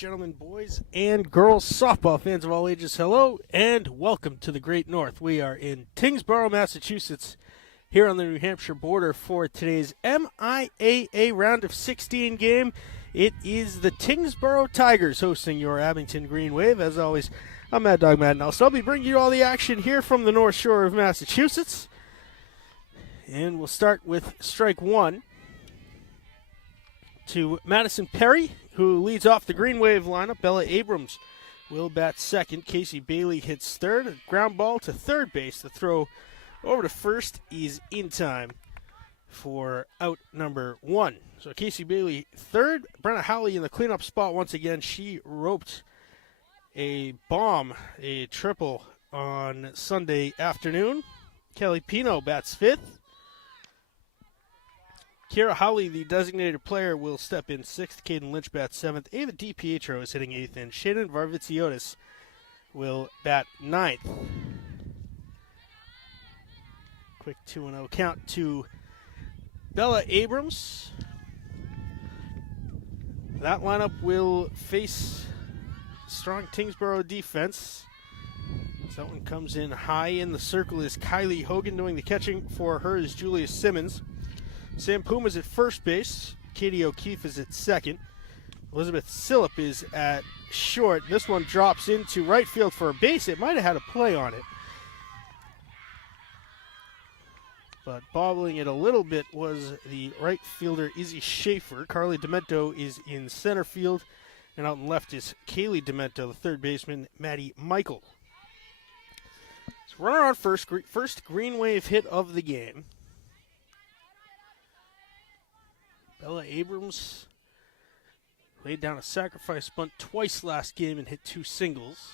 gentlemen, boys, and girls, softball fans of all ages, hello, and welcome to the Great North. We are in Tyngsborough, Massachusetts, here on the New Hampshire border for today's MIAA round of 16 game. It is the Tyngsborough Tigers hosting your Abington Green Wave. As always, I'm Mad Dog Madden. So I'll be bringing you all the action here from the North Shore of Massachusetts. And we'll start with strike one to Madison Perry, who leads off the Green Wave lineup. Bella Abrams will bat second. Casey Bailey hits third. A ground ball to third base. The throw over to first is in time for out number one. So Casey Bailey third. Brenna Howley in the cleanup spot once again. She roped a bomb, a triple on Sunday afternoon. Kelly Pino bats fifth. Kira Howley, the designated player, will step in sixth. Caden Lynch bats seventh. Ava DiPietro is hitting eighth, and Shannon Varvitsiotis will bat ninth. Quick 2-0 count to Bella Abrams. That lineup will face strong Tyngsborough defense. So that one comes in high. In the circle is Kylie Hogan. Doing the catching for her is Julia Simmons. Sam Puma's at first base. Katie O'Keefe is at second. Elizabeth Sillip is at short. This one drops into right field for a base. It might have had a play on it, but bobbling it a little bit was the right fielder, Izzy Schaefer. Carly Demento is in center field, and out in left is Kaylee Demento, the third baseman, Maddie Michael. So runner on first Green Wave hit of the game. Bella Abrams laid down a sacrifice bunt twice last game and hit two singles.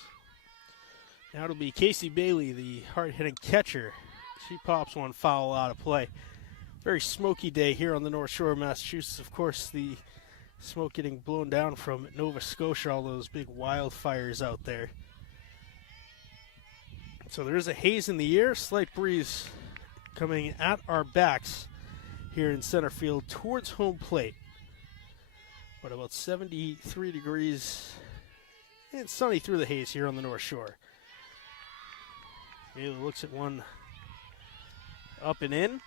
Now it'll be Casey Bailey, the hard-hitting catcher. She pops one foul out of play. Very smoky day here on the North Shore of Massachusetts. Of course, the smoke getting blown down from Nova Scotia, all those big wildfires out there. So there is a haze in the air, slight breeze coming at our backs here in center field towards home plate. But about 73 degrees and sunny through the haze here on the North Shore. Bailey looks at one up and in.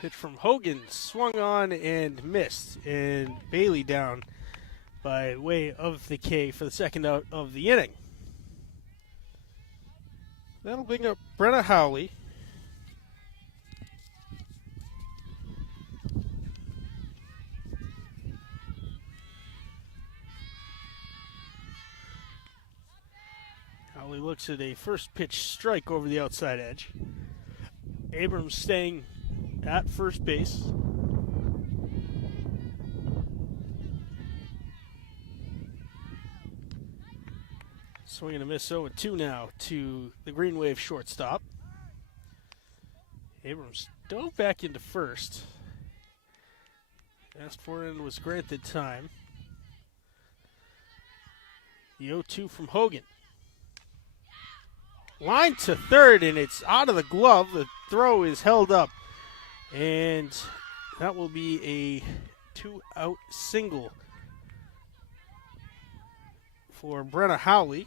Pitch from Hogan, swung on and missed, and Bailey down by way of the K for the second out of the inning. That'll bring up Brenna Howley. Howley looks at a first pitch strike over the outside edge. Abrams staying at first base. Swing and a miss, 0-2 now to the Green Wave shortstop. Abrams dove back into first. Asked for it and was granted time. The 0-2 from Hogan. Line to third, and it's out of the glove. The throw is held up, and that will be a two-out single for Brenna Howley.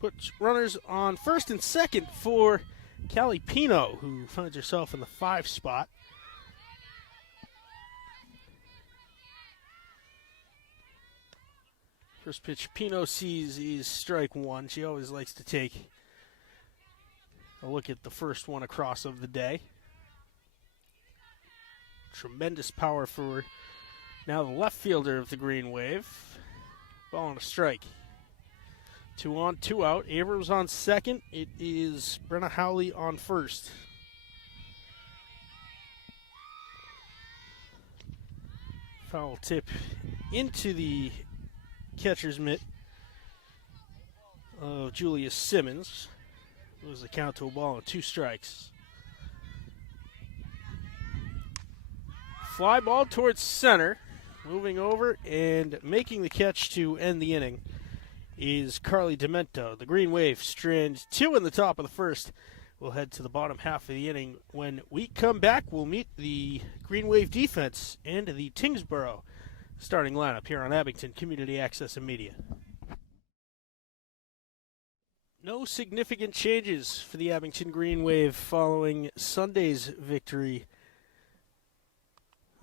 Puts runners on first and second for Callie Pino, who finds herself in the 5 spot. First pitch Pino sees is strike one. She always likes to take a look at the first one across of the day. Tremendous power for now the left fielder of the Green Wave. Ball on a strike. 2 on, 2 out. Abrams on second. It is Brenna Howley on first. Foul tip into the catcher's mitt of Julia Simmons. Moves the count to a ball and 2 strikes. Fly ball towards center. Moving over and making the catch to end the inning is Carly Demento. The Green Wave strand 2 in the top of the first. We'll head to the bottom half of the inning. When we come back, we'll meet the Green Wave defense and the Tyngsborough starting lineup here on Abington Community Access and Media. No significant changes for the Abington Green Wave following Sunday's victory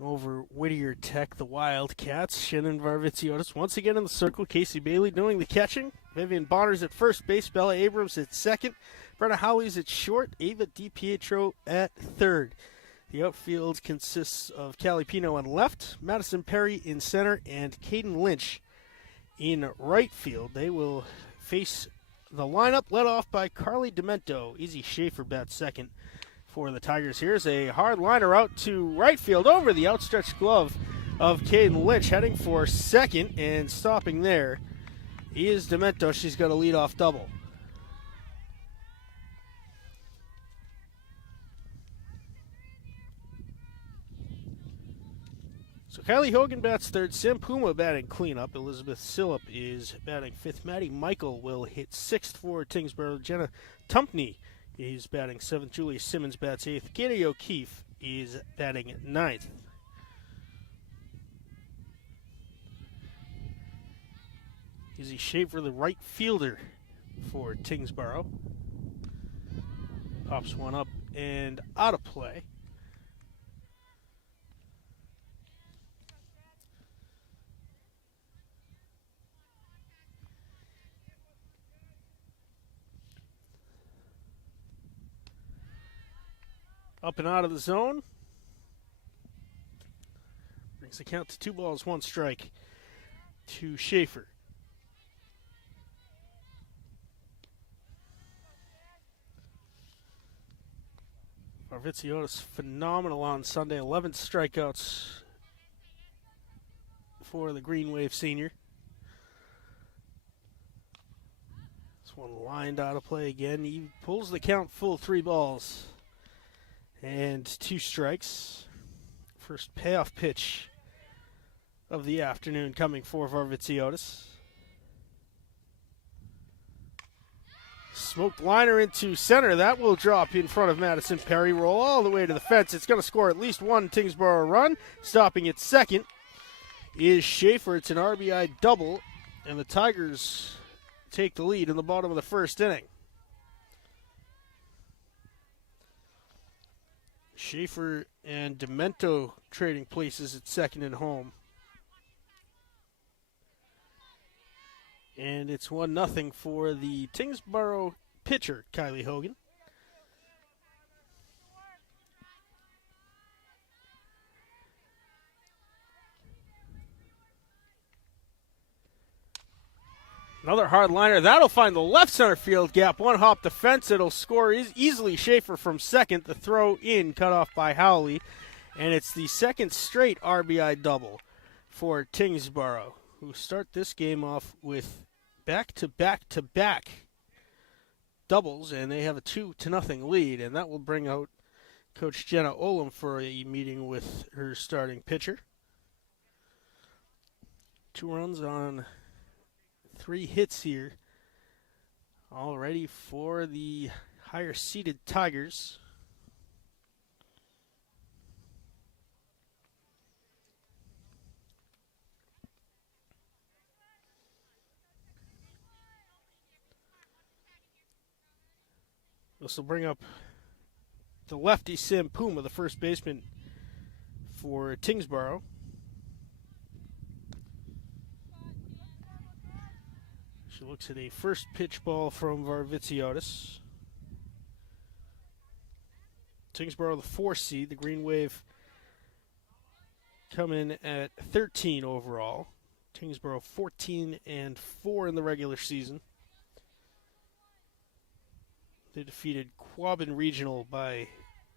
over Whittier Tech, the Wildcats. Shannon Varvitsiotis once again in the circle. Casey Bailey doing the catching. Vivian Bonner's at first base. Bella Abrams at second. Brenna Howley's at short. Ava DiPietro at third. The outfield consists of Callie Pino on left, Madison Perry in center, and Caden Lynch in right field. They will face the lineup led off by Carly Demento. Izzy Schaefer bats second for the Tigers. Here's a hard liner out to right field over the outstretched glove of Caden Lynch, heading for second, and stopping there is Demento. She's got a leadoff double. So Kylie Hogan bats third, Sam Puma batting cleanup, Elizabeth Sillop is batting fifth, Maddie Michael will hit sixth for Tyngsborough, Jenna Tumpney is batting seventh, Julia Simmons bats eighth, Katie O'Keefe is batting ninth. Izzy Schaefer, the right fielder for Tyngsborough, pops one up and out of play. Up and out of the zone. Brings the count to 2 balls, 1 strike to Schaefer. Varvitsiotis phenomenal on Sunday. 11 strikeouts for the Green Wave senior. This one lined out of play again. He pulls the count full, 3 balls and 2 strikes. First payoff pitch of the afternoon coming for Varvitsiotis. Smoked liner into center. That will drop in front of Madison Perry. Roll all the way to the fence. It's going to score at least 1 Tyngsborough run. Stopping at second is Schaefer. It's an RBI double, and the Tigers take the lead in the bottom of the first inning. Schaefer and Demento trading places at second and home. And it's 1-0 for the Tyngsborough pitcher, Kylie Hogan. Another hard liner. That'll find the left center field gap. One hop the fence. It'll score easily. Schaefer from second. The throw in cut off by Howley. And it's the second straight RBI double for Tyngsborough, who start this game off with back-to-back-to-back doubles, and they have a 2-0 lead, and that will bring out Coach Jenna Olam for a meeting with her starting pitcher. 2 runs on 3 hits here already for the higher-seeded Tigers. This will bring up the lefty Sam Puma, the first baseman for Tyngsborough. She looks at a first pitch ball from Varvitsiotis. Tyngsborough, the 4 seed. The Green Wave come in at 13 overall. Tyngsborough 14-4 in the regular season. They defeated Quabbin Regional by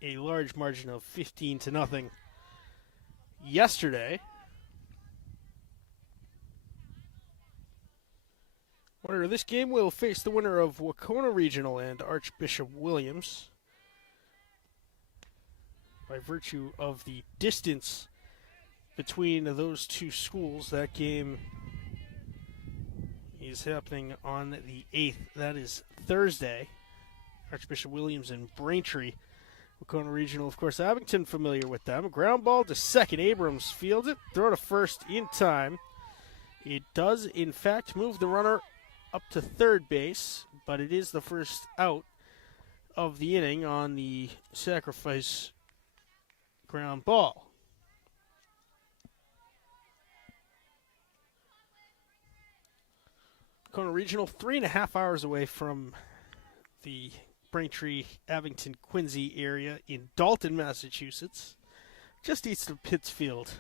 a large margin of 15-0 yesterday. Winner of this game will face the winner of Wacona Regional and Archbishop Williams. By virtue of the distance between those 2 schools, that game is happening on the 8th. That is Thursday. Archbishop Williams and Braintree. Wacona Regional, of course, Abington familiar with them. Ground ball to second. Abrams fields it. Throw to first in time. It does, in fact, move the runner up to third base, but it is the first out of the inning on the sacrifice ground ball. Wacona Regional, 3.5 hours away from the Braintree, Abington, Quincy area in Dalton, Massachusetts, just east of Pittsfield,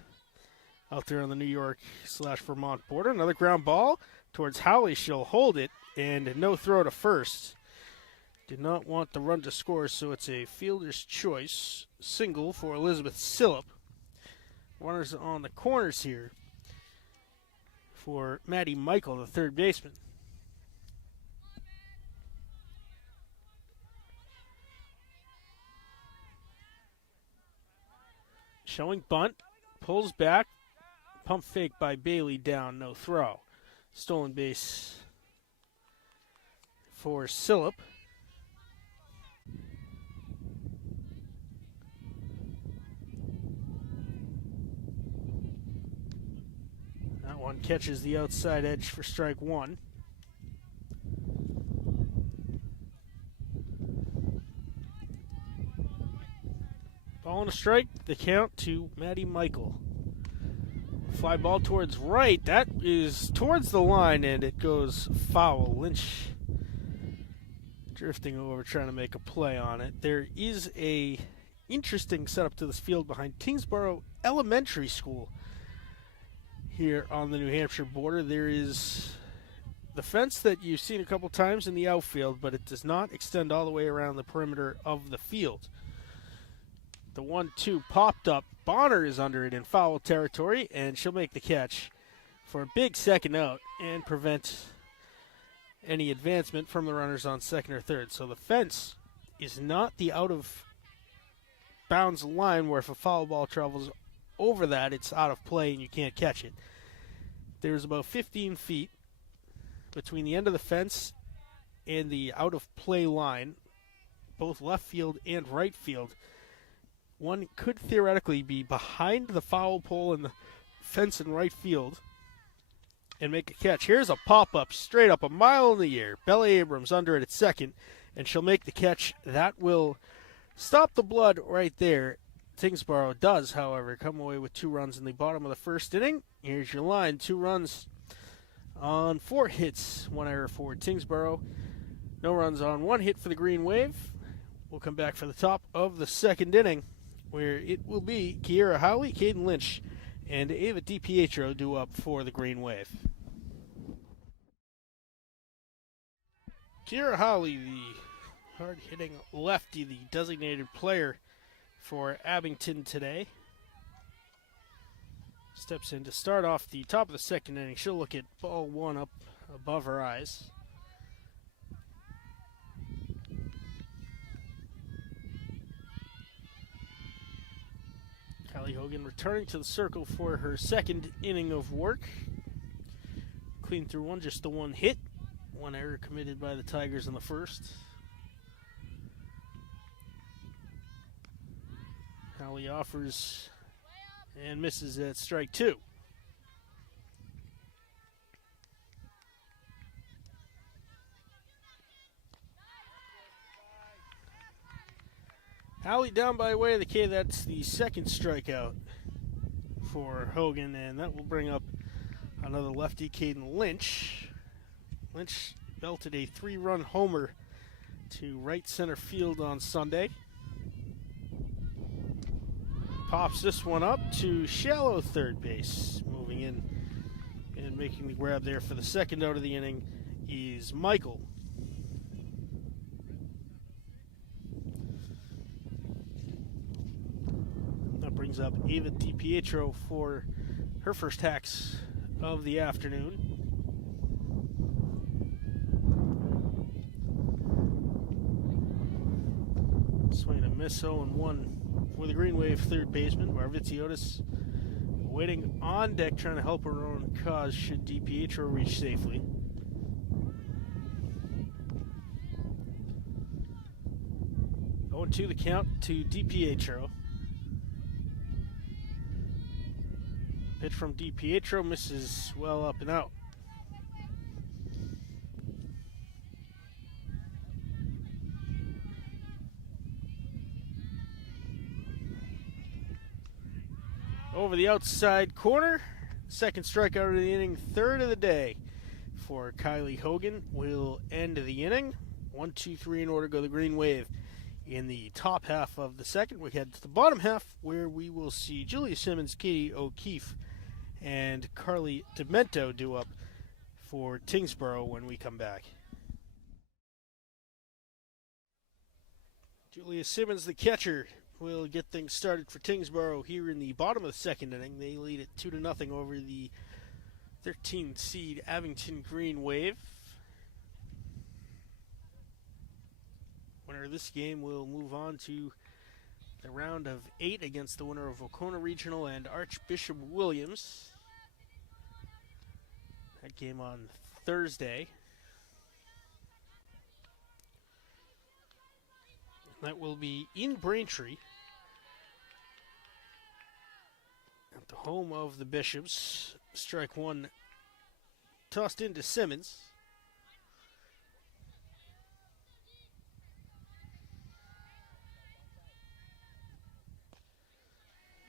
out there on the New York/Vermont border. Another ground ball towards Howley. She'll hold it, and no throw to first. Did not want the run to score, so it's a fielder's choice single for Elizabeth Sillop. Runners on the corners here for Maddie Michael, the third baseman. Showing bunt, pulls back, pump fake by Bailey down, no throw. Stolen base for Sillop. That one catches the outside edge for strike one. Ball and a strike, the count to Maddie Michael. Fly ball towards right. That is towards the line, and it goes foul. Lynch drifting over, trying to make a play on it. There is a interesting setup to this field behind Tyngsborough Elementary School here on the New Hampshire border. There is the fence that you've seen a couple times in the outfield, but it does not extend all the way around the perimeter of the field. The 1-2 popped up. Bonner is under it in foul territory, and she'll make the catch for a big second out and prevent any advancement from the runners on second or third. So the fence is not the out of bounds line where if a foul ball travels over that, it's out of play and you can't catch it. There's about 15 feet between the end of the fence and the out of play line, both left field and right field. One could theoretically be behind the foul pole in the fence in right field and make a catch. Here's a pop-up straight up a mile in the air. Bella Abrams under it at second, and she'll make the catch. That will stop the blood right there. Tyngsborough does, however, come away with 2 runs in the bottom of the first inning. Here's your line. 2 runs on 4 hits, 1 error for Tyngsborough. No runs on 1 hit for the Green Wave. We'll come back for the top of the second inning, where it will be Kiera Howley, Caden Lynch, and Ava DiPietro due up for the Green Wave. Kiera Howley, the hard-hitting lefty, the designated player for Abington today, steps in to start off the top of the second inning. She'll look at ball 1 up above her eyes. Callie Hogan returning to the circle for her second inning of work. Clean through one, just the 1 hit. 1 error committed by the Tigers in the first. Callie offers and misses at strike 2. Howley down by way of the K. That's the second strikeout for Hogan, and that will bring up another lefty, Caden Lynch. Lynch belted a 3-run homer to right center field on Sunday. Pops this one up to shallow third base. Moving in and making the grab there for the second out of the inning is Michael. Brings up Ava DiPietro for her first hacks of the afternoon. Swing and a miss, 0-1 for the Green Wave third baseman. Marvitsiotis waiting on deck, trying to help her own cause should DiPietro reach safely. 0-2 the count to DiPietro. Pitch from DiPietro misses well up and out. Over the outside corner. Second strikeout of the inning, third of the day for Kylie Hogan. Will end the inning. 1-2-3 in order to go the Green Wave. In the top half of the second, we head to the bottom half where we will see Julia Simmons, Katie O'Keefe, and Carly Demento do up for Tyngsborough when we come back. Julia Simmons, the catcher, will get things started for Tyngsborough here in the bottom of the second inning. They lead it 2-0 over the 13th seed Abington Green Wave. Winner of this game will move on to the round of 8 against the winner of Wacona Regional and Archbishop Williams. That game on Thursday. That will be in Braintree at the home of the Bishops. Strike one tossed into Simmons.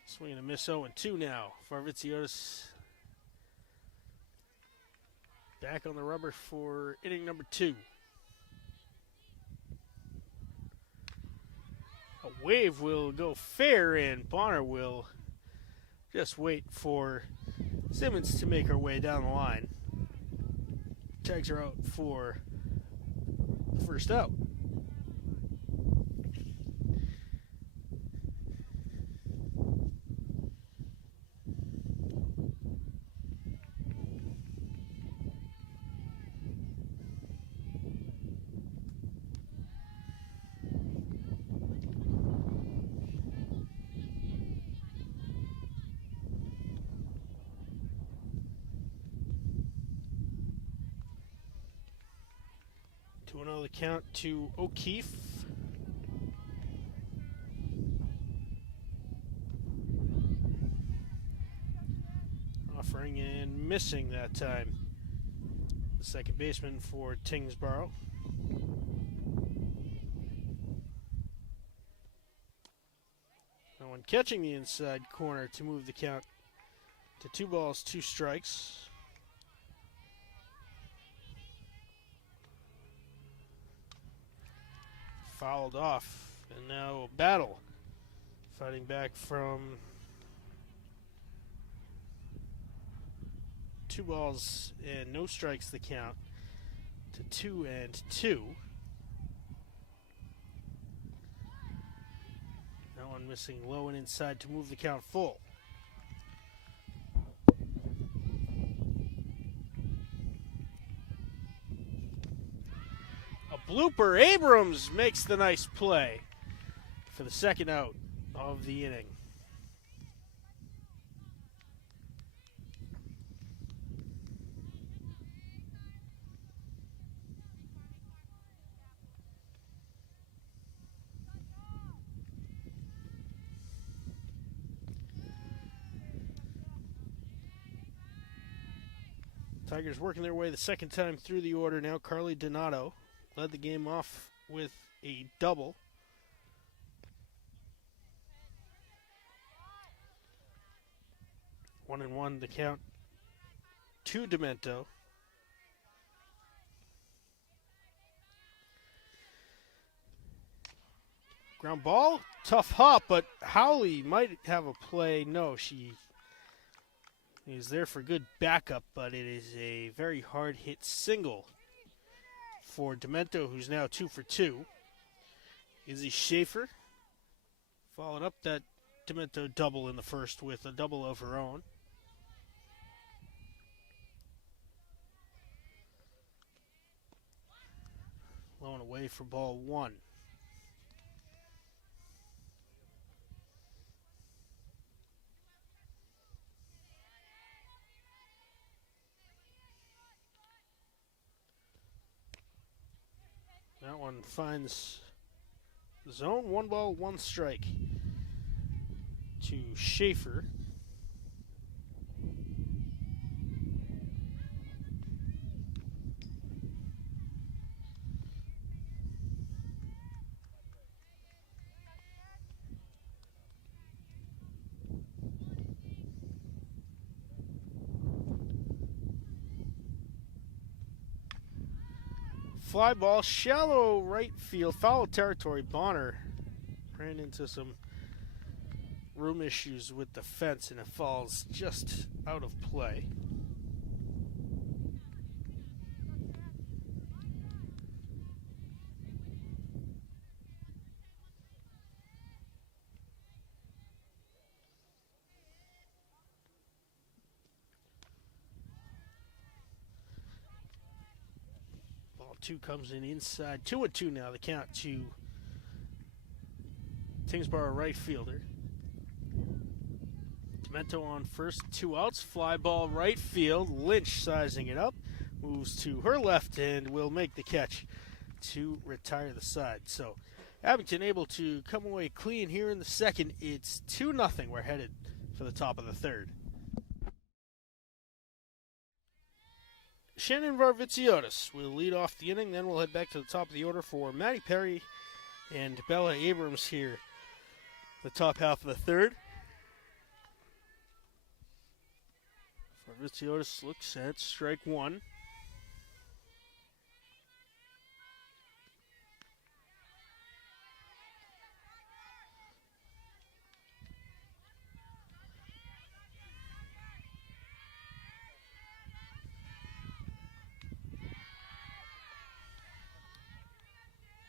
Swing and a miss, 0-2 now. Varvitsiotis back on the rubber for inning number 2. A wave will go fair, and Bonner will just wait for Simmons to make her way down the line. Tags her out for the first out. The count to O'Keefe. Offering and missing that time. The second baseman for Tyngsborough. No one catching the inside corner to move the count to 2 balls, 2 strikes. Fouled off, and now Battle fighting back from 2 balls and no strikes the count to 2-2. That one missing low and inside to move the count full. Blooper Abrams makes the nice play for the second out of the inning. Tigers working their way the second time through the order now. Carly Donato led the game off with a double. One and one the count to Demento. Ground ball, tough hop, but Howley might have a play. No, she is there for good backup, but it is a very hard hit single for Demento, who's now 2 for 2. Izzy Schaefer followed up that Demento double in the first with a double of her own. Low and away for ball 1. That one finds zone. 1 ball, 1 strike to Schaefer. Fly ball, shallow right field, foul territory. Bonner ran into some room issues with the fence, and it falls just out of play. Ball 2 comes in inside. 2-2 now. The count to Tyngsborough right fielder. Demento on first, 2 outs. Fly ball right field. Lynch sizing it up. Moves to her left and will make the catch to retire the side. So Abington able to come away clean here in the second. It's 2-0. We're headed for the top of the third. Shannon Varvitsiotis will lead off the inning. Then we'll head back to the top of the order for Maddie Perry and Bella Abrams here. The top half of the third. Varvitsiotis looks at strike 1.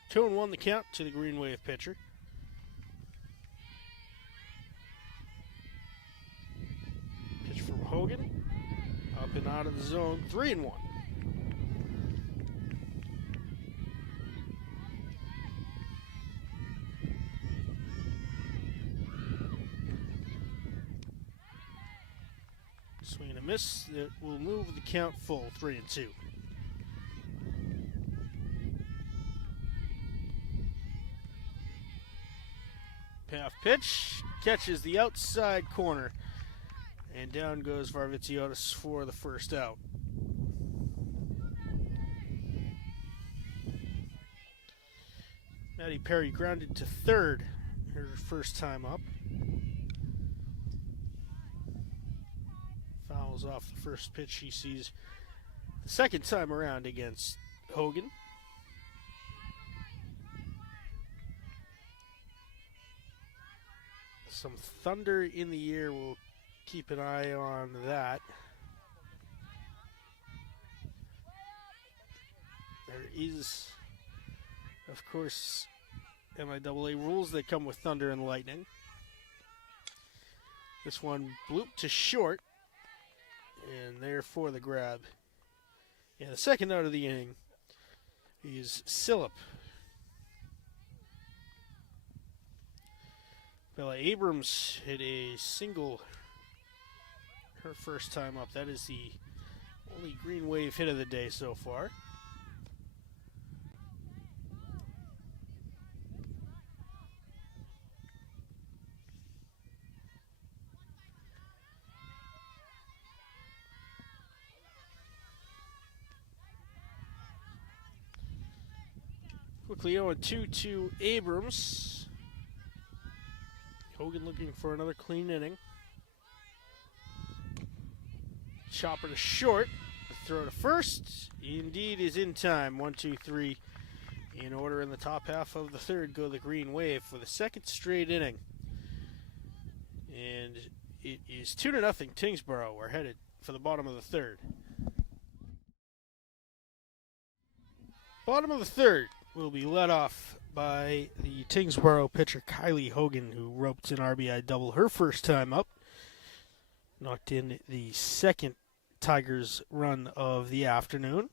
Two and 1 the count to the Green Wave pitcher. Pitch from Hogan. Up and out of the zone. 3-1. Swing and a miss. That will move the count full. 3-2. Payoff pitch, catches the outside corner, and down goes Varvitsiotis for the first out. Maddie Perry grounded to third, her first time up. Fouls off the first pitch she sees the second time around against Hogan. Some thunder in the air. We'll keep an eye on that. There is, of course, MIAA rules that come with thunder and lightning. This one blooped to short, and there for the grab. And the second out of the inning is Sillip. Bella Abrams hit a single her first time up. That is the only Green Wave hit of the day so far. Quickly 0-2 to Abrams. Hogan looking for another clean inning. Chopper to short. The throw to first. Indeed is in time. 1-2-3 in order in the top half of the third. Go the Green Wave for the second straight inning. And it is 2-0 Tyngsborough. We're headed for the bottom of the third. Bottom of the third will be led off by the Tyngsborough pitcher Kylie Hogan, who roped an RBI double her first time up. Knocked in the second Tigers run of the afternoon.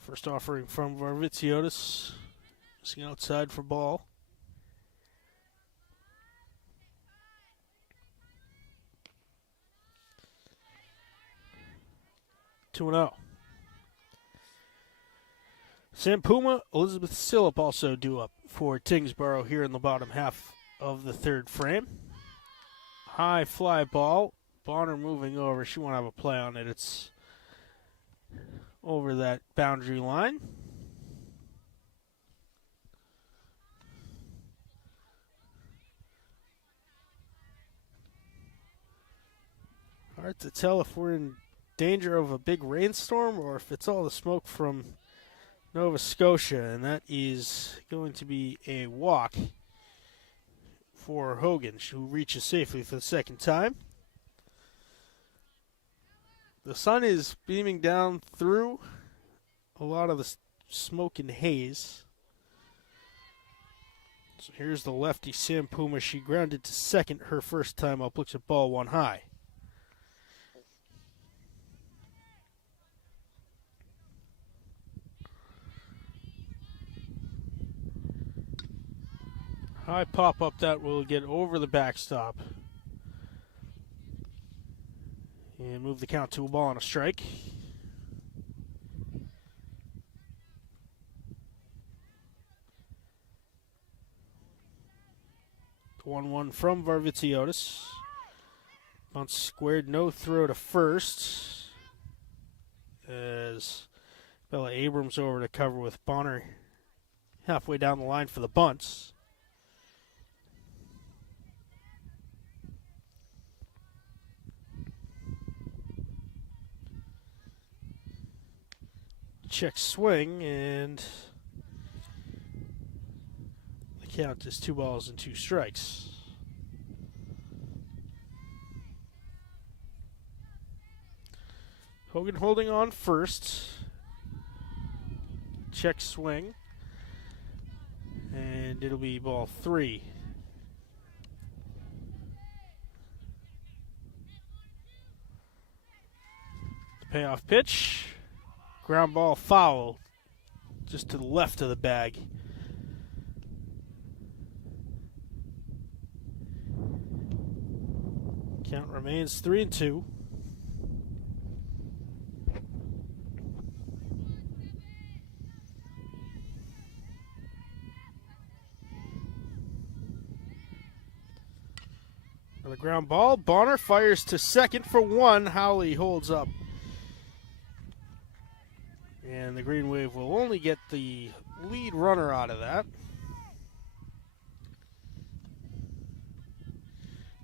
First offering from Varvitsiotis. Missing outside for ball. 2-0. Sam Puma, Elizabeth Sillip also due up for Tyngsborough here in the bottom half of the third frame. High fly ball. Bonner moving over. She won't have a play on it. It's over that boundary line. Hard to tell if we're in danger of a big rainstorm or if it's all the smoke from Nova Scotia, and that is going to be a walk for Hogan, who reaches safely for the second time. The sun is beaming down through a lot of the smoke and haze. So here's the lefty, Sam Puma. She grounded to second her first time up. Looks at ball one high. High pop-up that will get over the backstop. And move the count to a ball and a strike. The 1-1 from Varvitsiotis. Bunt squared, no throw to first. As Bella Abrams over to cover with Bonner halfway down the line for the bunts. Check swing, and the count is 2 balls and 2 strikes. Hogan holding on first. Check swing, and it'll be ball 3. The payoff pitch. Ground ball foul, just to the left of the bag. Count remains 3-2. The ground ball. Bonner fires to second for 1. Howley holds up. And the Green Wave will only get the lead runner out of that.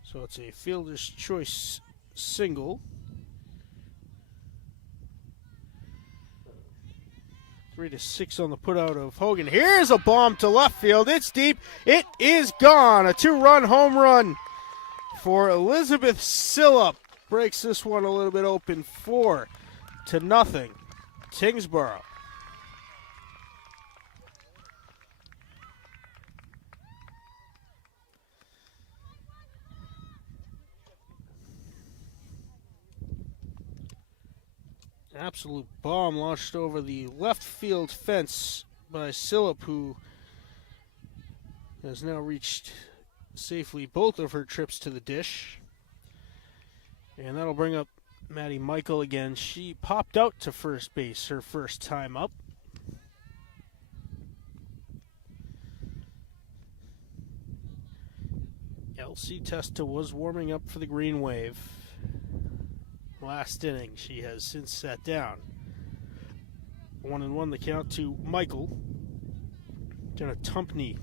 So it's a fielder's choice single. 3-6 on the putout of Hogan. Here's a bomb to left field. It's deep. It is gone. A 2-run home run for Elizabeth Sillip. Breaks this one a little bit open, 4-0. Tyngsborough. Absolute bomb launched over the left field fence by Sillip, who has now reached safely both of her trips to the dish. And that'll bring up Maddie Michael again. She popped out to first base her first time up. Elsie Testa was warming up for the Green Wave. Last inning, she has since sat down. 1-1 the count to Michael. Jenna Tumpney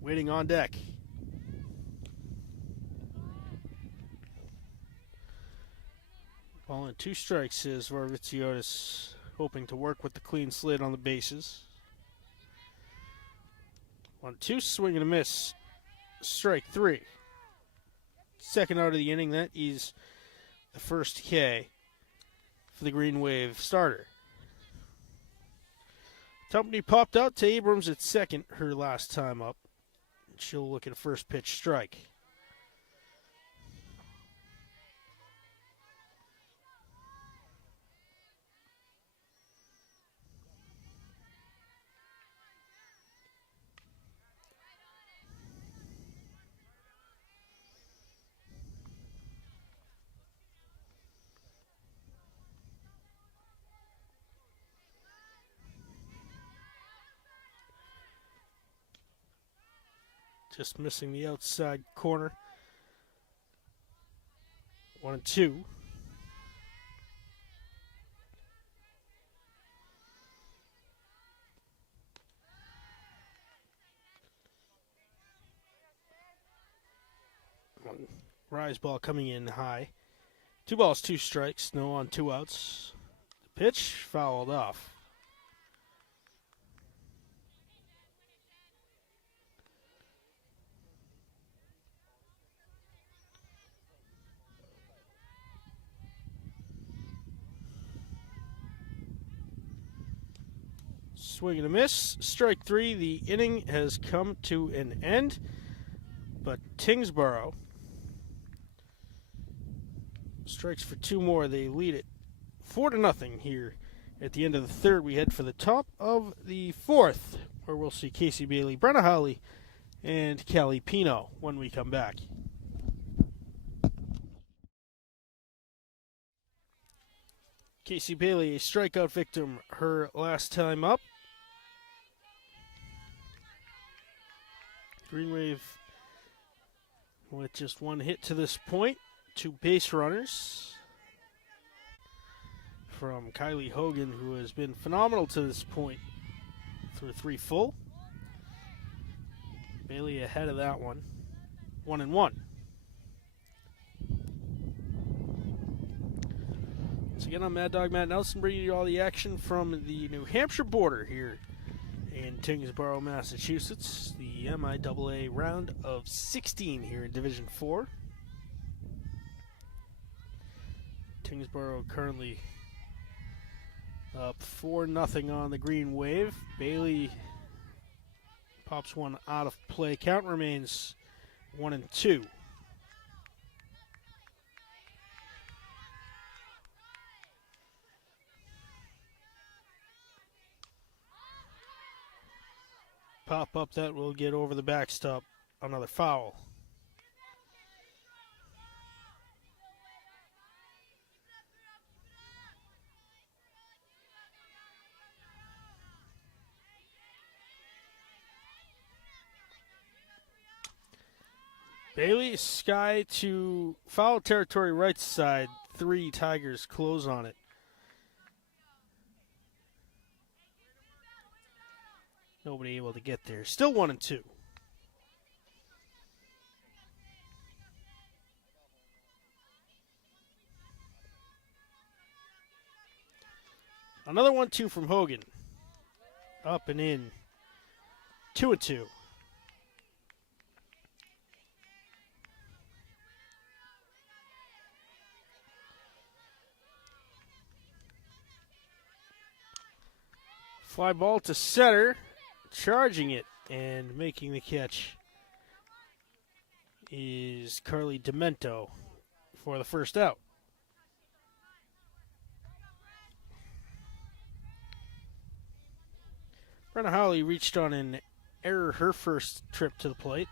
waiting on deck. Ball and 2 strikes is Varvitsiotis, hoping to work with the clean slate on the bases. 1-2, swing and a miss. Strike 3. Second out of the inning, that is the first K for the Green Wave starter. Tumpney popped out to Abrams at second her last time up. She'll look at a first pitch strike. just missing the outside corner. 1-2. Rise ball coming in high. 2 balls, 2 strikes, no on, 2 outs. The pitch fouled off. Swing and a miss. Strike 3. The inning has come to an end. But Tyngsborough strikes for 2 more. They lead it 4-0 here at the end of the third. We head for the top of the fourth, where we'll see Casey Bailey, Brenna Howley, and Callie Pino when we come back. Casey Bailey, a strikeout victim her last time up. Green Wave with just 1 hit to this point. 2 base runners from Kylie Hogan, who has been phenomenal to this point through 3 full. Bailey ahead of that one. 1-1. Once again, I'm Mad Dog Matt Nelson, bringing you all the action from the New Hampshire border here in Tyngsborough, Massachusetts. The MIAA round of 16 here in Division 4. Tyngsborough currently up 4-0 on the Green Wave. Bailey pops one out of play. Count remains 1-2. Pop up that will get over the backstop. Another foul. Bailey, sky to foul territory right side. 3 Tigers close on it. Nobody able to get there. Still 1-2. Another 1-2 from Hogan. Up and in. 2-2. Fly ball to center. Charging it and making the catch is Carly Demento for the first out. Brenna Howley reached on an error her first trip to the plate.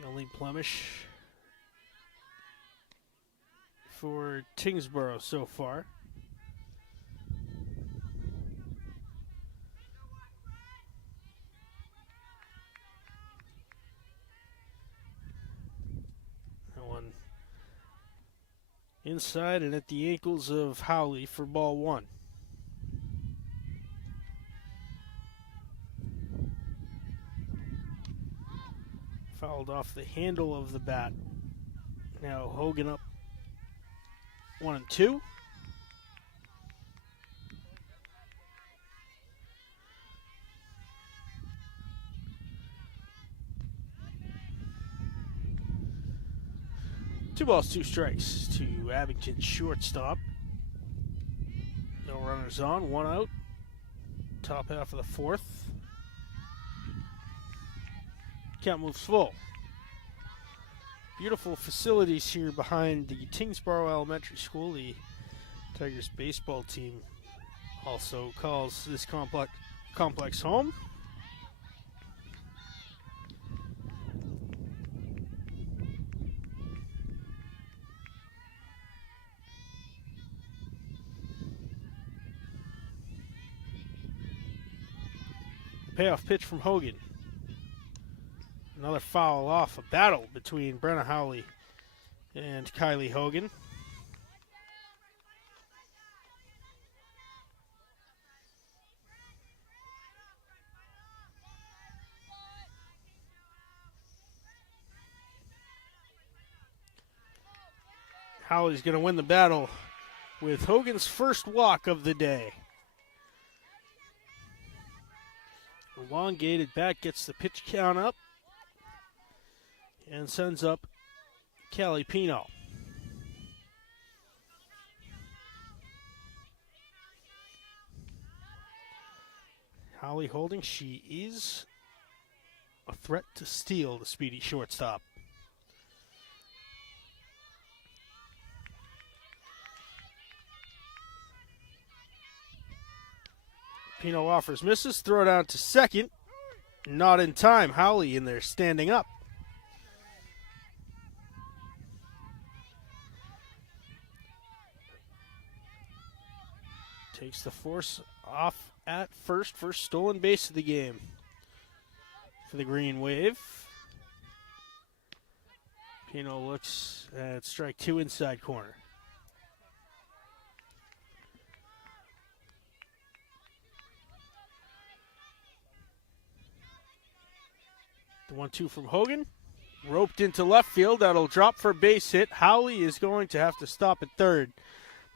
The only blemish for Tyngsborough so far. Inside and at the ankles of Howley for ball 1. Fouled off the handle of the bat. Now Hogan up 1-2. Two balls, 2 strikes to Abington shortstop. No runners on, 1 out. Top half of the fourth. Count moves full. Beautiful facilities here behind the Tyngsborough Elementary School. The Tigers baseball team also calls this complex home. payoff pitch from Hogan. Another foul off, a battle between Brenna Howley and Kylie Hogan. Howley's going to win the battle with Hogan's first walk of the day. Elongated bat gets the pitch count up and sends up Callie Pino. Howley holding. She is a threat to steal the speedy shortstop. Pino offers, misses, throw down to second. Not in time. Howley in there standing up. Takes the force off at first stolen base of the game for the Green Wave. Pino looks at strike two inside corner. The 1-2 from Hogan. Roped into left field. That'll drop for a base hit. Howley is going to have to stop at third.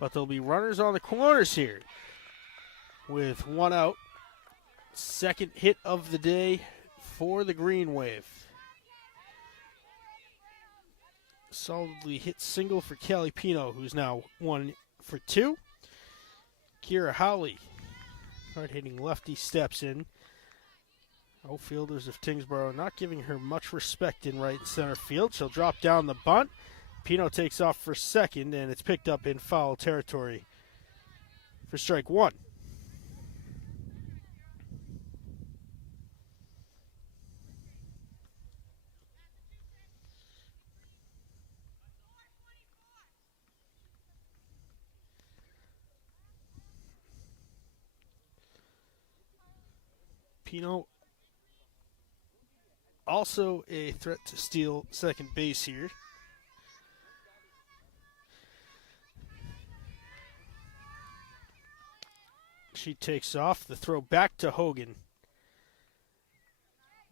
But there'll be runners on the corners here. With one out. Second hit of the day for the Green Wave. Solidly hit single for Callie Pino, who's now 1 for 2. Kira Howley, hard-hitting lefty, steps in. Outfielders of Tyngsborough not giving her much respect in right and center field. She'll drop down the bunt. Pino takes off for second, and it's picked up in foul territory for strike one. Pino also a threat to steal second base here. She takes off. The throw back to Hogan.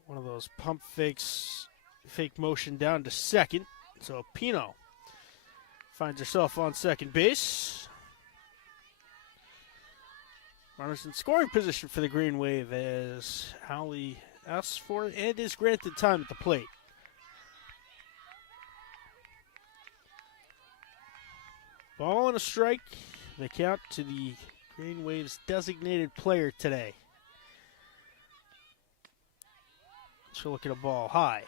One of those pump fakes, fake motion down to second. So Pino finds herself on second base. Runners in scoring position for the Green Wave as Howley asks for it and is granted time at the plate. Ball and a strike. The count to the Green Wave's designated player today. She'll look at a ball high.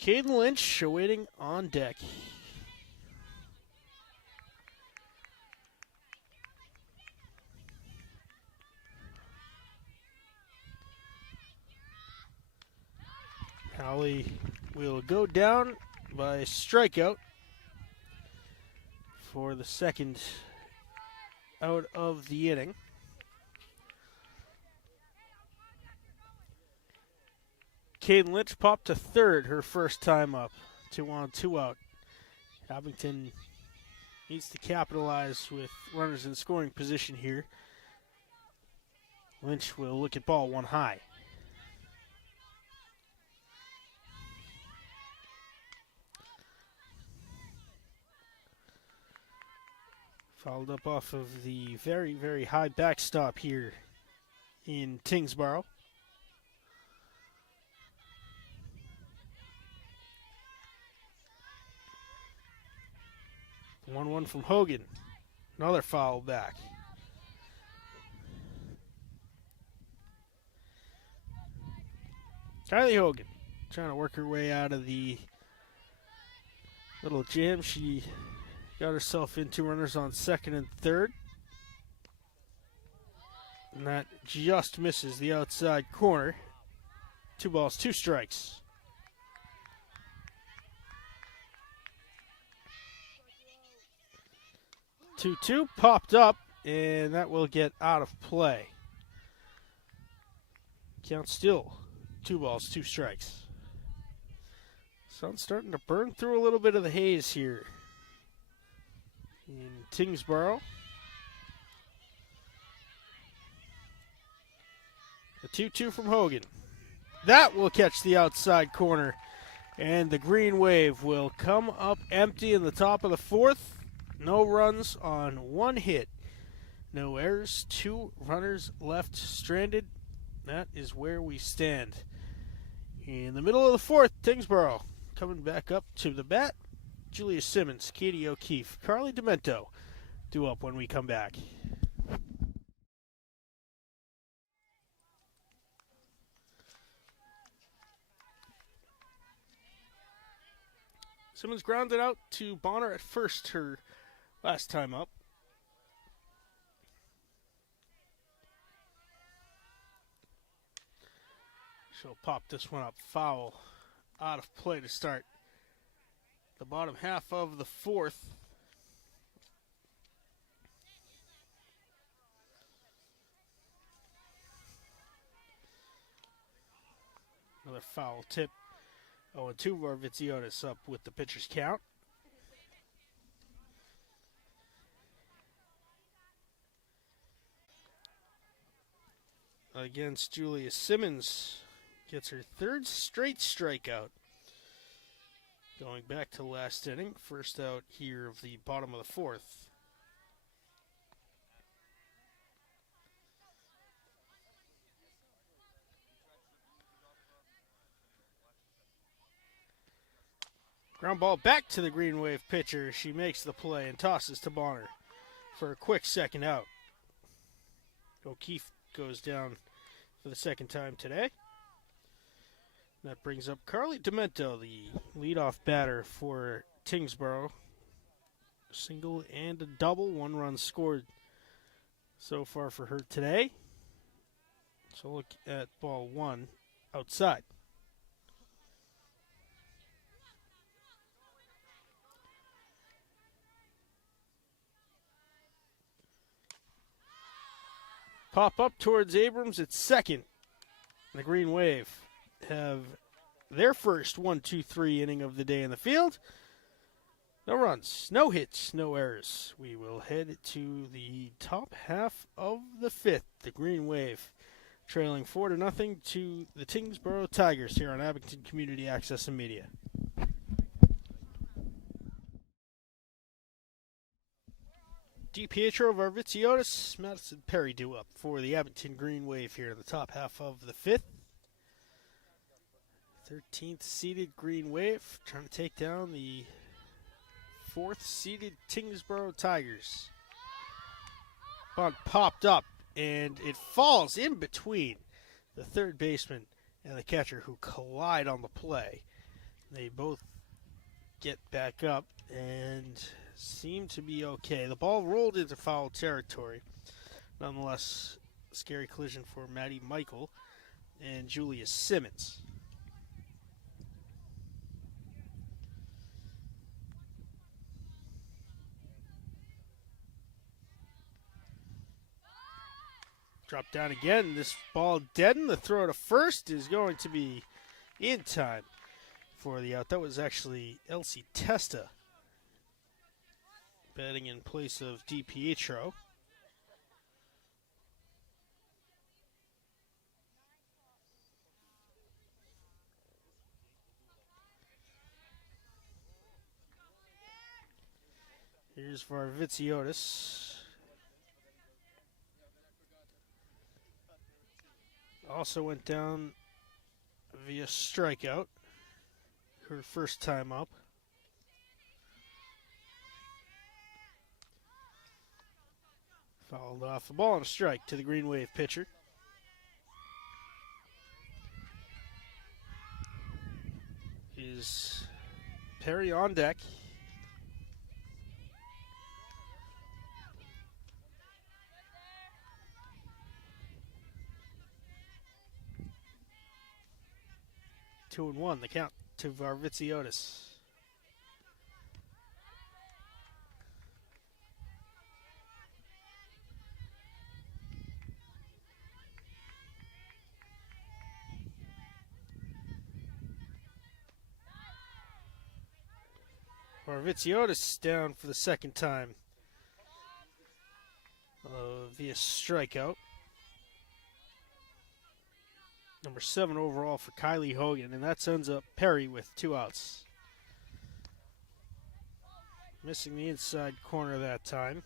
Caden Lynch awaiting on deck. Howley will go down by strikeout for the second out of the inning. Caden Lynch popped to third her first time up. 2 on, 2 out. Abington needs to capitalize with runners in scoring position here. Lynch will look at ball one high. Fouled up off of the very, very high backstop here in Tyngsborough. The 1-1 from Hogan. Another foul back. Kylie Hogan trying to work her way out of the little jam she got herself into. Runners on second and third. And that just misses the outside corner. 2 balls, 2 strikes. 2-2 popped up and that will get out of play. Count still 2 balls, 2 strikes. Sun's starting to burn through a little bit of the haze here in Tyngsborough. A 2-2 from Hogan. That will catch the outside corner, and the Green Wave will come up empty in the top of the 4th. No runs on 1 hit. No errors, 2 runners left stranded. That is where we stand. In the middle of the 4th, Tyngsborough coming back up to the bat. Julia Simmons, Katie O'Keefe, Carly Demento due up when we come back. Simmons grounded out to Bonner at first her last time up. She'll pop this one up foul, out of play to start the bottom half of the 4th. Another foul tip. 0-2 Varsity up with the pitcher's count. Against Julia Simmons. Gets her 3rd straight strikeout. Going back to last inning. First out here of the bottom of the 4th. Ground ball back to the Green Wave pitcher. She makes the play and tosses to Bonner for a quick second out. O'Keefe goes down for the 2nd time today. That brings up Carly Demento, the leadoff batter for Tyngsborough. Single and a double, 1 run scored so far for her today. So look at ball 1 outside. Pop up towards Abrams at second. The Green Wave have their first 1-2-3 inning of the day in the field. No runs, no hits, no errors. We will head to the top half of the 5th. The Green Wave trailing 4-0 to the Tyngsborough Tigers here on Abington Community Access and Media. DiPietro, Varvitsiotis, Madison Perry due up for the Abington Green Wave here in the top half of the 5th. 13th seeded Green Wave trying to take down the 4th seeded Tyngsborough Tigers. Bunt popped up and it falls in between the 3rd baseman and the catcher who collide on the play. They both get back up and seem to be okay. The ball rolled into foul territory. Nonetheless, a scary collision for Maddie Michael and Julia Simmons. Drop down again. This ball deadened. The throw to first is going to be in time for the out. That was actually Elsie Testa batting in place of DiPietro. Here's Varvitsiotis. Also went down via strikeout. Her first time up. Fouled off the ball and a strike to the Green Wave pitcher. Is Perry on deck? Two and one, the count to Varvitsiotis. Marvitsiotis down for the second time via strikeout. Number 7 overall for Kylie Hogan, and that sends up Perry with 2 outs. Missing the inside corner that time.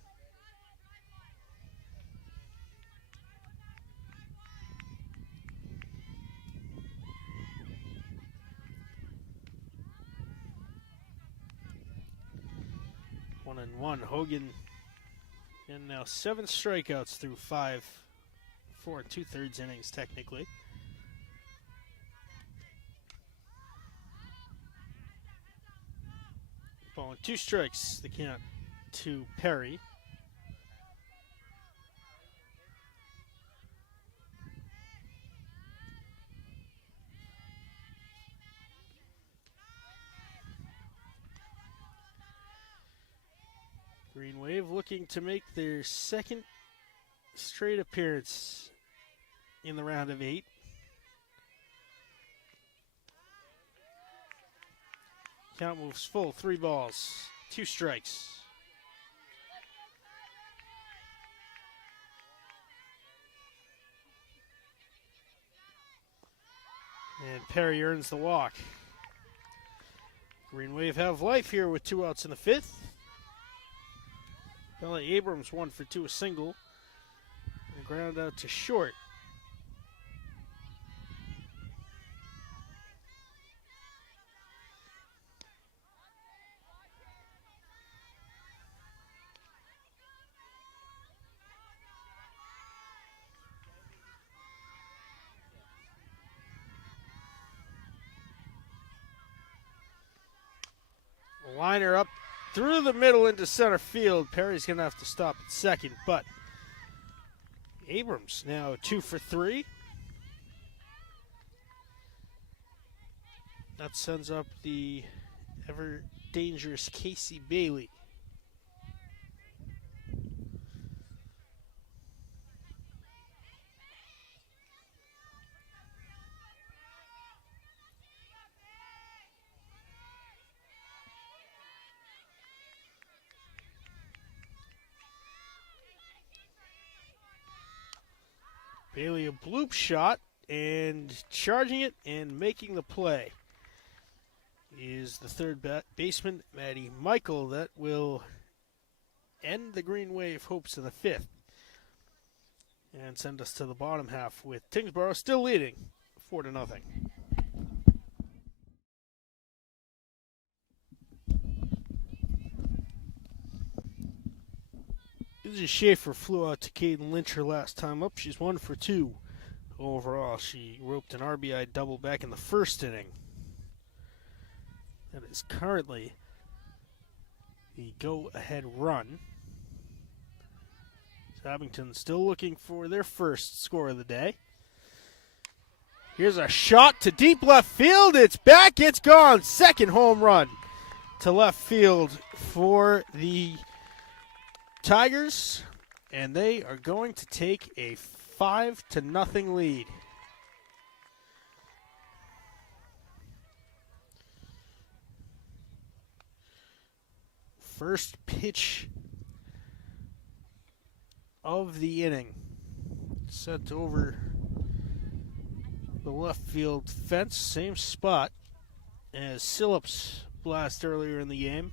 One and one. Hogan, and now 7 strikeouts through 4 2/3 innings technically. Ball and 2 strikes, the count to Perry. Green Wave looking to make their second straight appearance in the round of 8. Count moves full, 3 balls, 2 strikes. And Perry earns the walk. Green Wave have life here with 2 outs in the 5th. Bella Abrams 1 for 2, a single. And ground out to short. Liner up through the middle into center field. Perry's going to have to stop at second, but Abrams now 2 for 3. That sends up the ever dangerous Casey Bailey. Bailey a bloop shot and charging it and making the play is the third baseman, Maddie Michael. That will end the Green Wave hopes in the 5th and send us to the bottom half with Tyngsborough still leading 4-0. Izzy Schaefer flew out to Caden Lynch her last time up. She's 1 for 2 overall. She roped an RBI double back in the 1st inning. That is currently the go-ahead run. So Abington still looking for their first score of the day. Here's a shot to deep left field. It's back. It's gone. Second home run to left field for the Tigers, and they are going to take a 5-0 lead. First pitch of the inning, sent over the left field fence, same spot as Sillips' blast earlier in the game.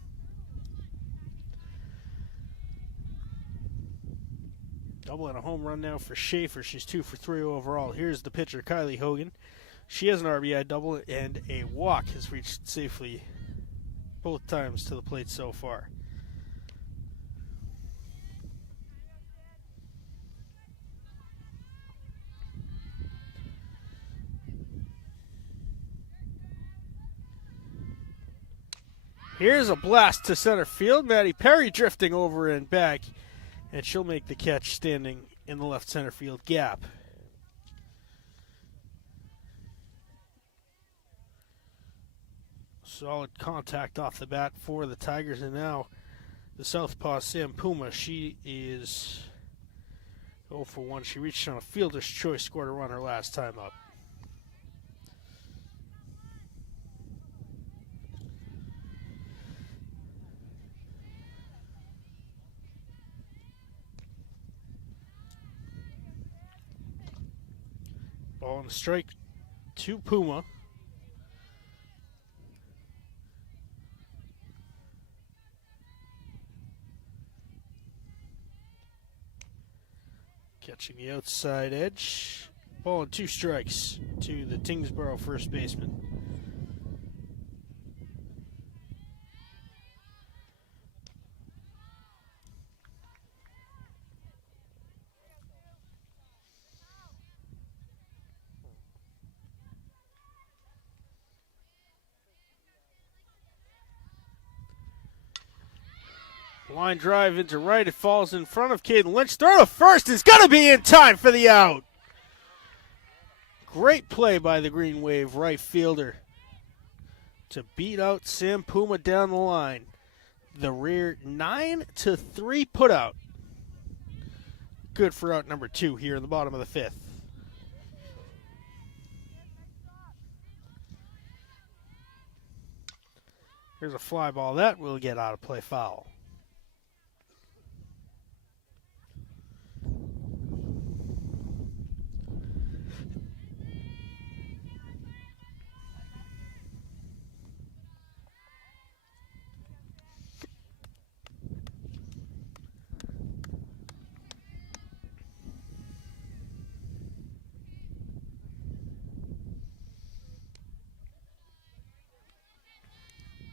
Double and a home run now for Schaefer. She's 2 for 3 overall. Here's the pitcher, Kylie Hogan. She has an RBI double and a walk, has reached safely both times to the plate so far. Here's a blast to center field. Maddie Perry drifting over and back. And she'll make the catch standing in the left center field gap. Solid contact off the bat for the Tigers. And now the southpaw Sam Puma. She is 0 for 1. She reached on a fielder's choice, scored a runner last time up. Ball on the strike to Puma. Catching the outside edge. Ball and 2 strikes to the Tyngsborough first baseman. Line drive into right. It falls in front of Caden Lynch. Throw to first is going to be in time for the out. Great play by the Green Wave right fielder to beat out Sam Puma down the line. The rear 9-3 putout. Good for out number 2 here in the bottom of the 5th. Here's a fly ball that will get out of play foul.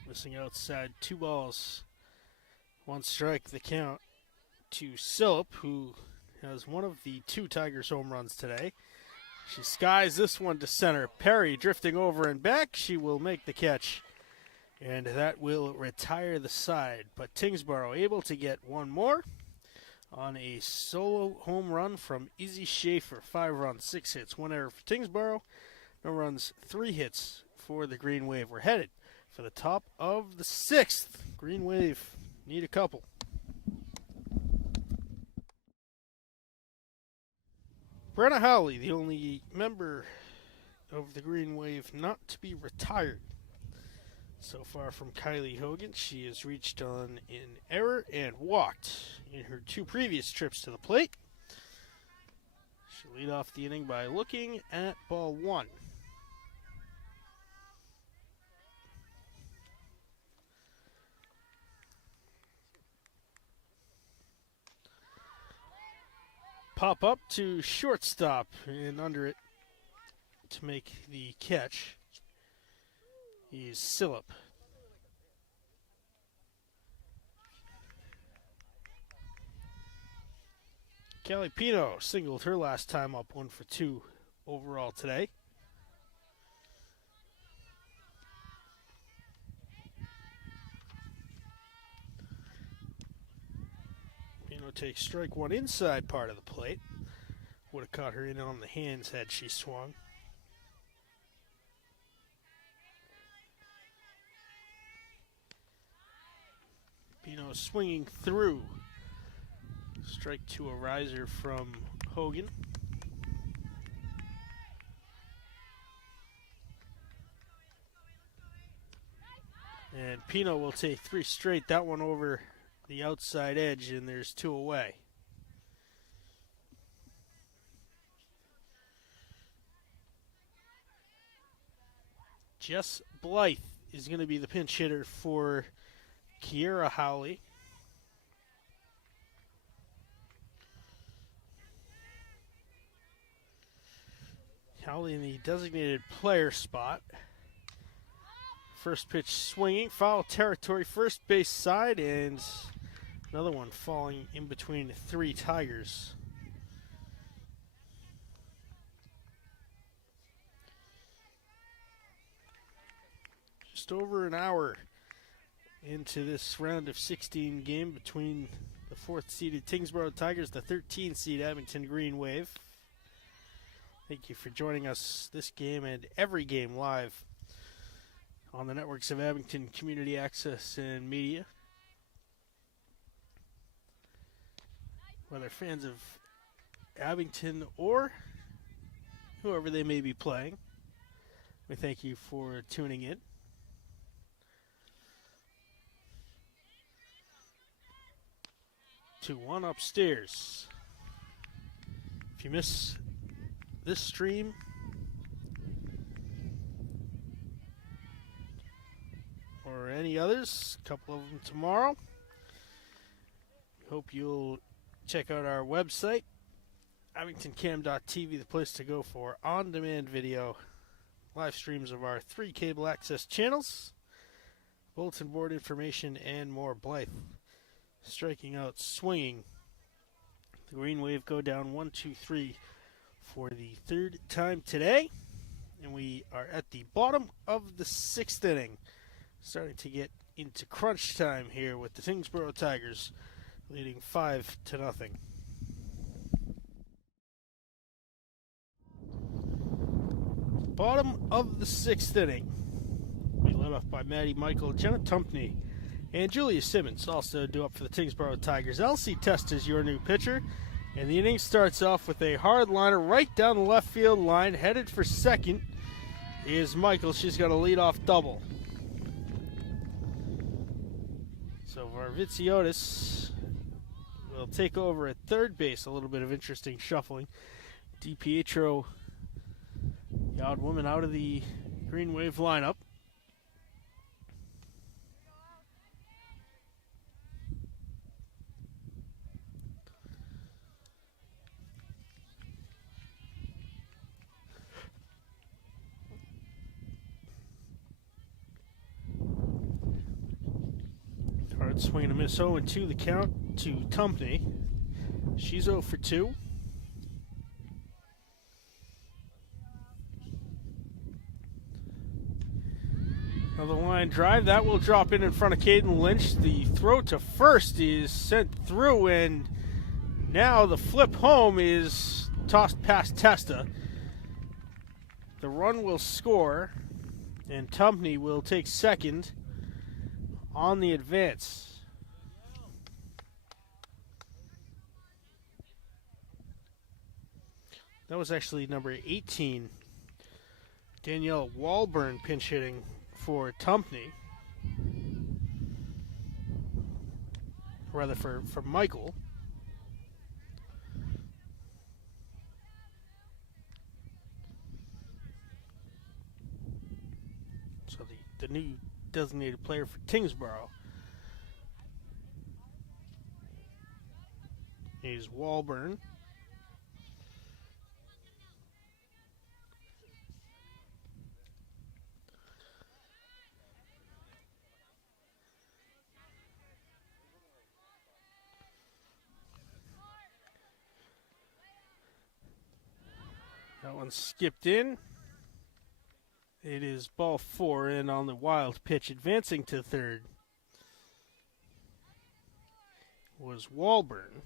Missing outside, 2 balls, 1 strike, the count to Sillip, who has one of the 2 Tigers home runs today. She skies this one to center. Perry drifting over and back. She will make the catch, and that will retire the side. But Tyngsborough able to get one more on a solo home run from Izzy Schaefer. 5 runs, 6 hits, 1 error for Tyngsborough. No runs, 3 hits for the Green Wave. We're headed for the top of the 6th. Green Wave need a couple. Brenna Howley, the only member of the Green Wave not to be retired so far from Kylie Hogan. She has reached on an error and walked in her 2 previous trips to the plate. She'll lead off the inning by looking at ball 1. Pop up to shortstop and under it to make the catch is Sillip. Kelly Pino singled her last time up, 1 for 2 overall today. Takes strike 1 inside part of the plate. Would have caught her in on the hands had she swung. Pino swinging through. Strike 2 a riser from Hogan. And Pino will take 3 straight. That one over the outside edge, and there's 2 away. Jess Blythe is going to be the pinch hitter for Kiera Howley. Howley in the designated player spot. First pitch swinging, foul territory, first base side, and another one falling in between 3 Tigers. Just over an hour into this round of 16 game between the 4th seeded Tyngsborough Tigers, the 13th seed Abington Green Wave. Thank you for joining us this game and every game live on the networks of Abington Community Access and Media. Whether fans of Abington or whoever they may be playing, we thank you for tuning in. To 1 upstairs. If you miss this stream many others, a couple of them tomorrow. Hope you'll check out our website, abingtoncam.tv, the place to go for on-demand video, live streams of our 3 cable access channels, bulletin board information, and more. Blythe striking out, swinging. The Green Wave go down 1-2-3 for the 3rd time today. And we are at the bottom of the 6th inning. Starting to get into crunch time here with the Tyngsborough Tigers leading 5-0. Bottom of the 6th inning. We led off by Maddie Michael, Jenna Tumpney, and Julia Simmons also due up for the Tyngsborough Tigers. Elsie Test is your new pitcher, and the inning starts off with a hard liner right down the left field line. Headed for second is Michael. She's got a leadoff double. So Varvitsiotis will take over at third base. A little bit of interesting shuffling. DiPietro, the odd woman, out of the Green Wave lineup. Hard swing and a miss. 0-2 the count to Tumpney. She's 0 for 2. Another line drive. That will drop in front of Caden Lynch. The throw to first is sent through, and now the flip home is tossed past Testa. The run will score, and Tumpney will take second on the advance. That was actually number 18, Danielle Walburn, pinch hitting for Tumpney. Rather for Michael. So the new designated player for Tyngsborough is Walburn. That one skipped in. It is ball 4 in on the wild pitch. Advancing to third was Walburn.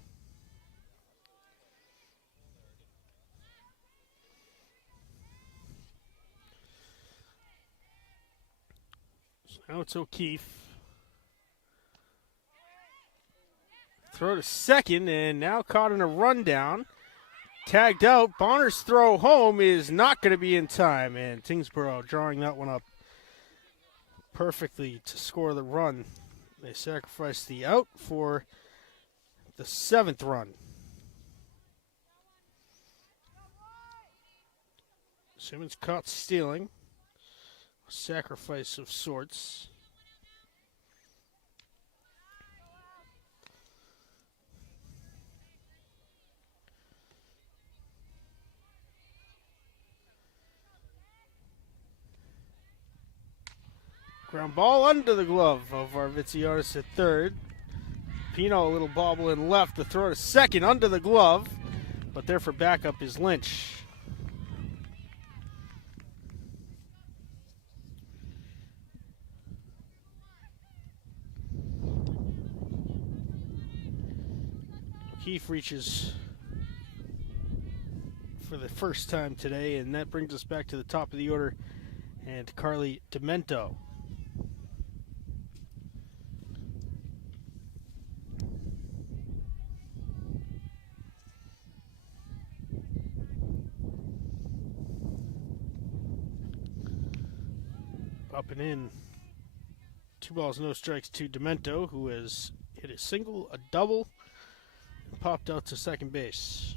So now it's O'Keefe. Throw to second, and now caught in a rundown. Tagged out. Bonner's throw home is not going to be in time, and Tyngsborough drawing that one up perfectly to score the run. They sacrificed the out for the 7th run. Simmons caught stealing. A sacrifice of sorts. Ground ball under the glove of Varvitsiotis at third. Pino a little bobble in left. The throw to second under the glove. But there for backup is Lynch. Keefe reaches for the first time today, and that brings us back to the top of the order and Carly Demento. Up and in. 2 balls, no strikes to Demento, who has hit a single, a double, and popped out to second base.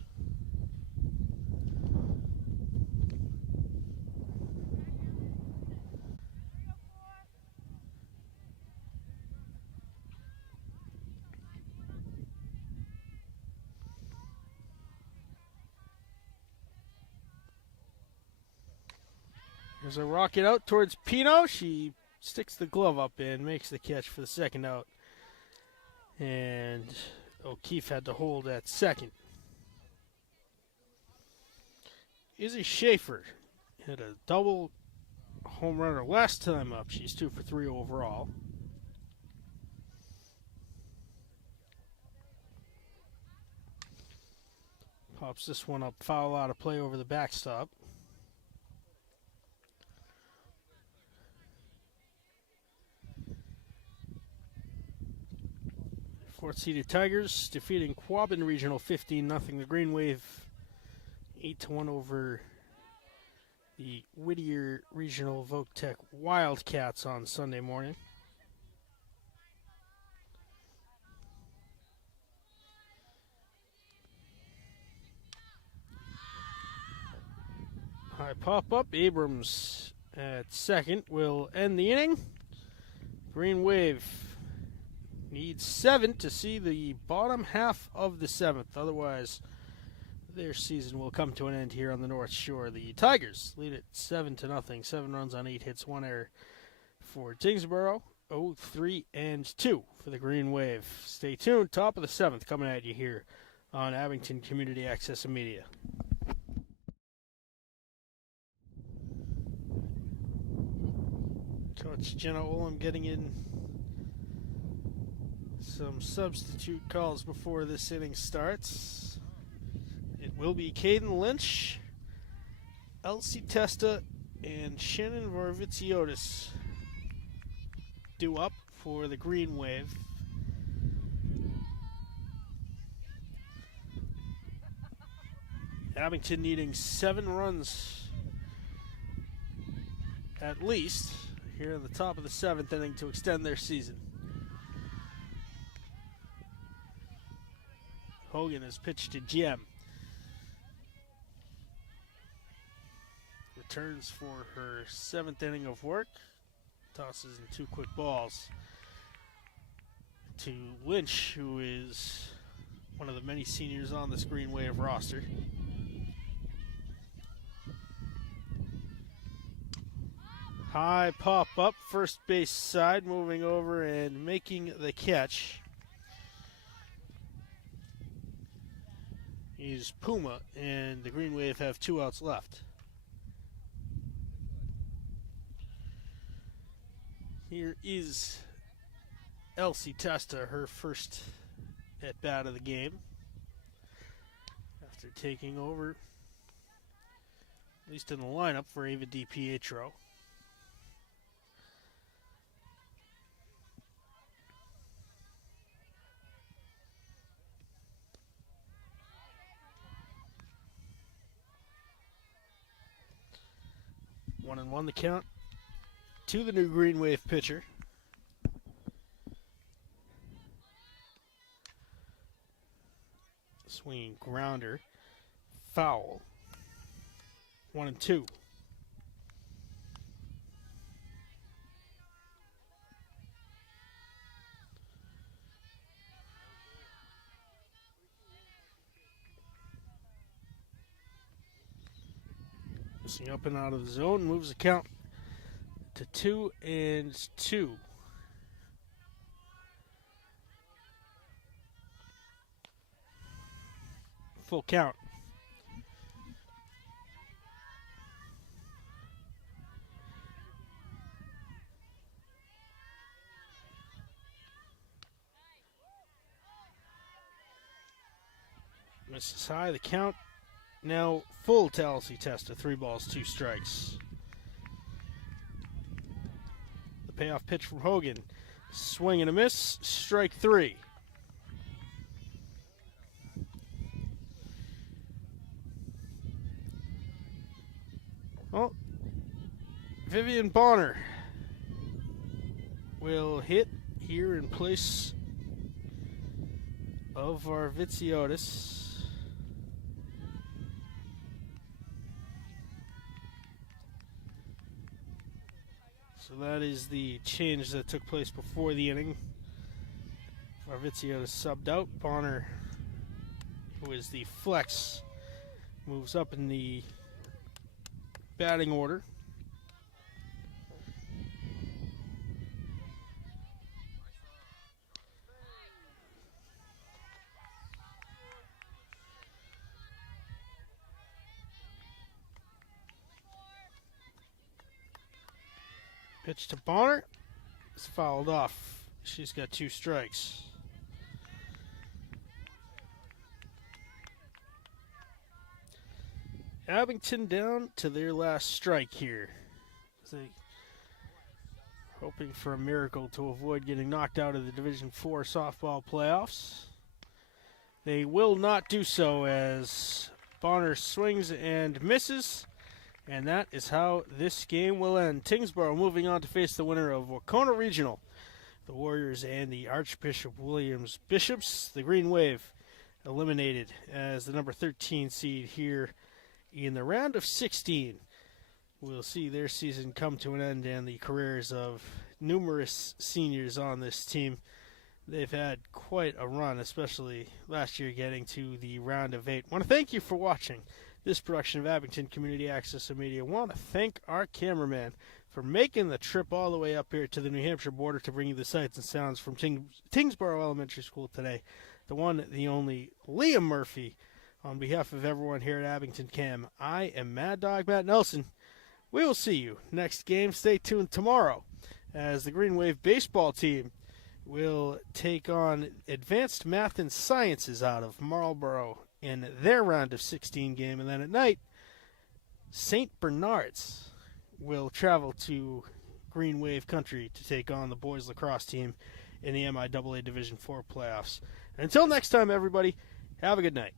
There's a rocket out towards Pino. She sticks the glove up and makes the catch for the second out. And O'Keefe had to hold at second. Izzy Schaefer hit a double home runner last time up. She's 2 for 3 overall. Pops this one up, foul out of play over the backstop. Fourth-seeded Tigers defeating Quabbin Regional 15-0. The Green Wave 8-1 over the Whittier Regional Voc-Tech Wildcats on Sunday morning. High pop-up. Abrams at second will end the inning. Green Wave needs 7 to see the bottom half of the 7th. Otherwise, their season will come to an end here on the North Shore. The Tigers lead it 7-0. 7 runs on 8 hits, 1 error for Tyngsborough. 0-3-2 for the Green Wave. Stay tuned. Top of the 7th coming at you here on Abington Community Access and Media. Coach Jenna Olam getting in some substitute calls before this inning starts. It will be Caden Lynch, Elsie Testa, and Shannon Varvitsiotis due up for the Green Wave. Abington needing 7 runs at least here in the top of the 7th inning to extend their season. Hogan has pitched to Jem. Returns for her 7th inning of work. Tosses in 2 quick balls to Lynch, who is one of the many seniors on this Green Wave roster. High pop up, first base side, moving over and making the catch is Puma, and the Green Wave have 2 outs left. Here is Elsie Testa, her first at bat of the game after taking over, at least in the lineup, for Ava DiPietro. One and one the count to the new Green Wave pitcher. Swinging grounder, foul. 1-2. Missing up and out of the zone, moves the count to 2-2. Full count. Misses high. The count now full to Elsie Testa. 3 balls, 2 strikes. The payoff pitch from Hogan. Swing and a miss. Strike 3. Well, Vivian Bonner will hit here in place of Varvitsiotis. So that is the change that took place before the inning. Varvitsiotis subbed out. Bonner, who is the flex, moves up in the batting order. Pitch to Bonner. It's fouled off. She's got 2 strikes. Abington down to their last strike here. Hoping for a miracle to avoid getting knocked out of the Division IV softball playoffs. They will not do so as Bonner swings and misses. And that is how this game will end. Tyngsborough moving on to face the winner of Wacona Regional. The Warriors and the Archbishop Williams Bishops. The Green Wave eliminated as the number 13 seed here in the round of 16. We'll see their season come to an end and the careers of numerous seniors on this team. They've had quite a run, especially last year getting to the round of 8. I want to thank you for watching this production of Abington Community Access and Media. I want to thank our cameraman for making the trip all the way up here to the New Hampshire border to bring you the sights and sounds from Tyngsborough Elementary School today. The one, the only, Liam Murphy. On behalf of everyone here at Abington Cam, I am Mad Dog Matt Nelson. We will see you next game. Stay tuned tomorrow as the Green Wave baseball team will take on Advanced Math and Sciences out of Marlborough in their round of 16 game. And then at night, St. Bernard's will travel to Green Wave Country to take on the boys lacrosse team in the MIAA Division IV playoffs. And until next time, everybody, have a good night.